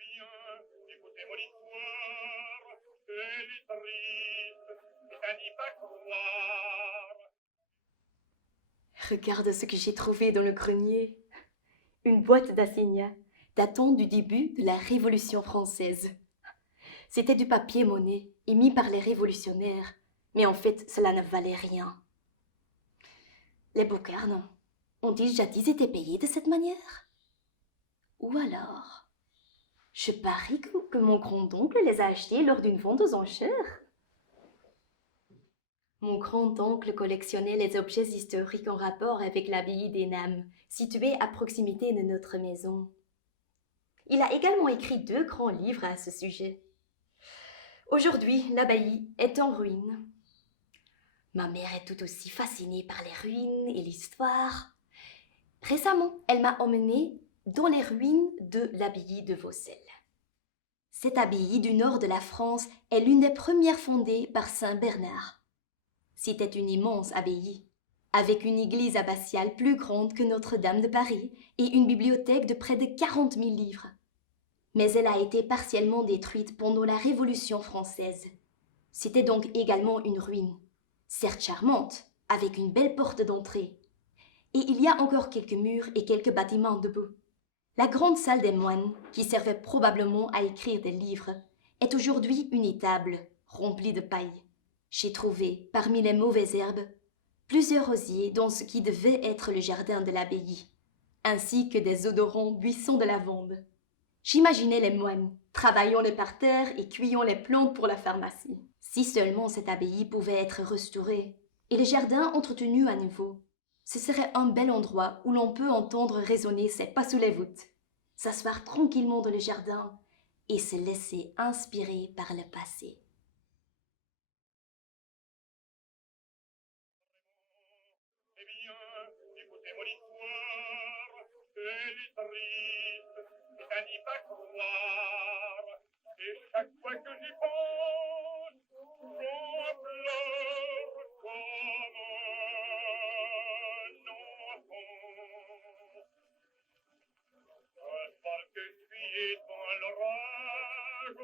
bien, écoutez mon histoire, elle est triste, c'est à n'y pas croire. Regarde ce que j'ai trouvé dans le grenier. Une boîte d'assignats datant du début de la Révolution française. C'était du papier monnaie émis par les révolutionnaires, mais en fait, cela ne valait rien. Les boucarnes ont-ils jadis été payés de cette manière? Ou alors, je parie que mon grand-oncle les a achetés lors d'une vente aux enchères. Mon grand-oncle collectionnait les objets historiques en rapport avec l'abbaye d'Enam, située à proximité de notre maison. Il a également écrit 2 grands livres à ce sujet. Aujourd'hui, l'abbaye est en ruine. Ma mère est tout aussi fascinée par les ruines et l'histoire. Récemment, elle m'a emmenée dans les ruines de l'abbaye de Vaucelles. Cette abbaye du nord de la France est l'une des premières fondées par Saint Bernard. C'était une immense abbaye, avec une église abbatiale plus grande que Notre-Dame de Paris et une bibliothèque de près de 40 000 livres. Mais elle a été partiellement détruite pendant la Révolution française. C'était donc également une ruine, certes charmante, avec une belle porte d'entrée. Et il y a encore quelques murs et quelques bâtiments debout. La grande salle des moines, qui servait probablement à écrire des livres, est aujourd'hui une étable remplie de paille. J'ai trouvé, parmi les mauvaises herbes, plusieurs rosiers dans ce qui devait être le jardin de l'abbaye, ainsi que des odorants buissons de lavande. J'imaginais les moines, travaillant les parterres et cueillant les plantes pour la pharmacie. Si seulement cette abbaye pouvait être restaurée, et le jardin entretenu à nouveau, ce serait un bel endroit où l'on peut entendre résonner ses pas sous les voûtes, s'asseoir tranquillement dans le jardin et se laisser inspirer par le passé. Eh bien, écoutez mon histoire, elle est triste, c'est à n'y pas croire. Et chaque fois que j'y pense, j'en pleure comme un enfant. Un soir que fuyait dans l'orage,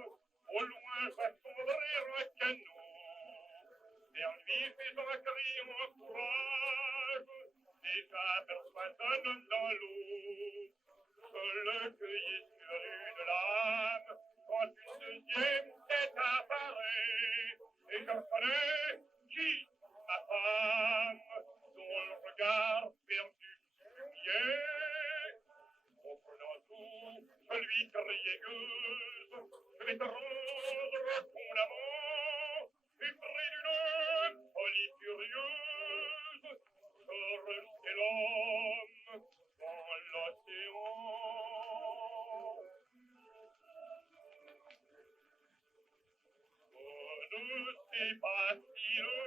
au loin va s'ouvrir un canot. Vers lui faisant un cri en courage, déjà aperçoit un homme dans l'eau. Je le cueillis sur une lame, quand une deuxième tête apparaît, et je reconnais qui? Ma femme, dont le regard perdu fumier. Comprenant tout, je lui criai gueuse, je vais te rendre ton amant, et pris d'une folie furieuse, je rejetai l'homme dans l'océan. Je ne sais pas si le